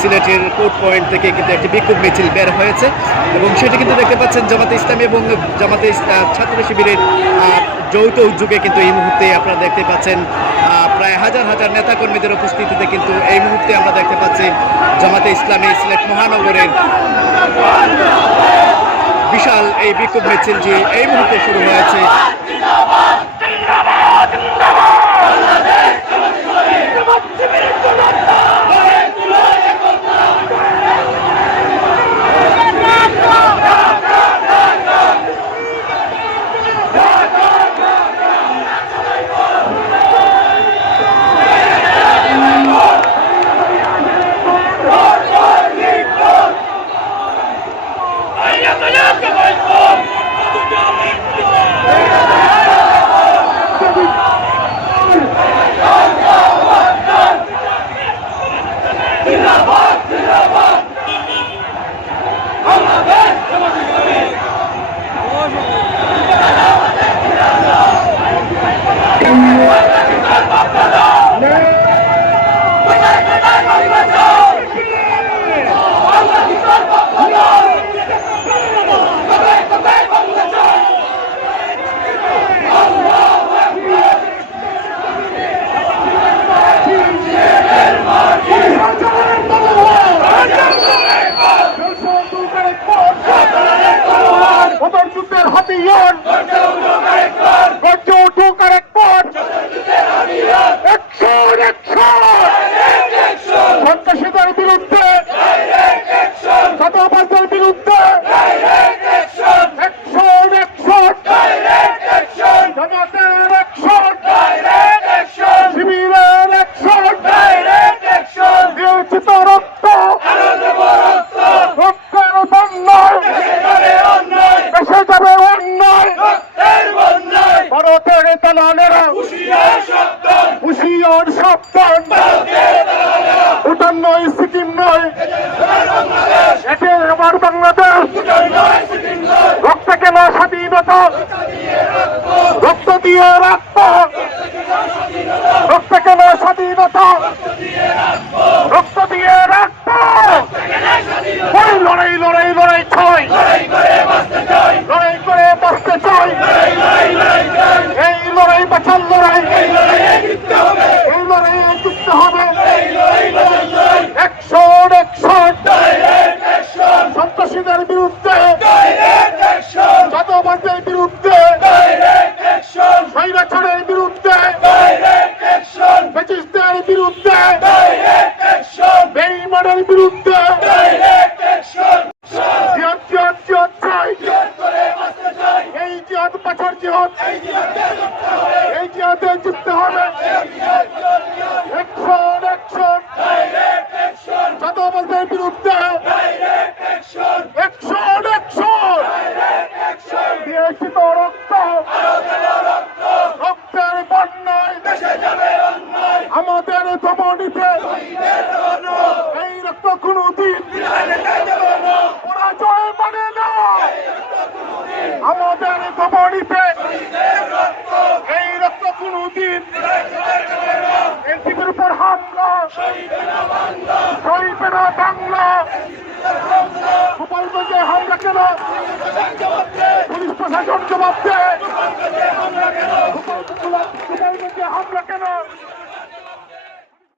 সিলেটের court point থেকে কিন্তু একটি বিক্ষোভ মিছিল বের হয়েছে এবং সেটি কিন্তু দেখতে পাচ্ছেন জামাতে ইসলামী এবং জামাতে ছাত্র শিবিরের যৌথ উদ্যোগে কিন্তু এই মুহূর্তে আপনারা দেখতে পাচ্ছেন প্রায় হাজার হাজার নেতাকর্মীদের উপস্থিতিতে কিন্তু এই মুহূর্তে আমরা দেখতে পাচ্ছি জামাতে ইসলামী সিলেট মহানগরের বিশাল এই বিক্ষোভ মিছিলটি এই মুহূর্তে শুরু হয়েছে। সন্ত্রাসীদের বিরুদ্ধে, ছাত্রবাদের বিরুদ্ধে জামাতের অ্যাকশন, শিবিরের অ্যাকশন, নিয়োজিত রক্ত, রক্তের বন্যায় দেশে যাবে অন্যায়, ভারতের দালালেরা হুঁশিয়ার সাবধান, ভুটান নয় সিকিম নয়, এটি আমার বাংলাদেশ, রক্ত কেন স্বাধীনতা, রক্ত দিয়ে রাখবো, রক্ত কেন স্বাধীনতা, রক্ত দিয়ে রাখবো, ওই লড়াই লড়াই লড়াই ছয়, লড়াই করে বাঁচতে চাই, এই লড়াই বাঁচার লড়াই, এই লড়াইয়ে জিততে হবে। সন্ত্রাসীদের বিরুদ্ধে, জাতীয়বাদের বিরুদ্ধে, স্বৈরাচারের বিরুদ্ধে, ব্রিটিশদের বিরুদ্ধে, বেঈমানের বিরুদ্ধে জিহাদ চাই, এই জিহাদ বাঁচার জিহাদ, এই জিহাদে জিততে হবে। জাতীয়বাদের বিরুদ্ধে দিয়েছি তো রক্ত, রক্তের বন্যায় আমাদের ধমনীতে এই রক্ত কোনদিন পরাজয় মানে না, আমাদের ধমনীতে এই রক্ত কোনদিন এনসিপির উপর হামলা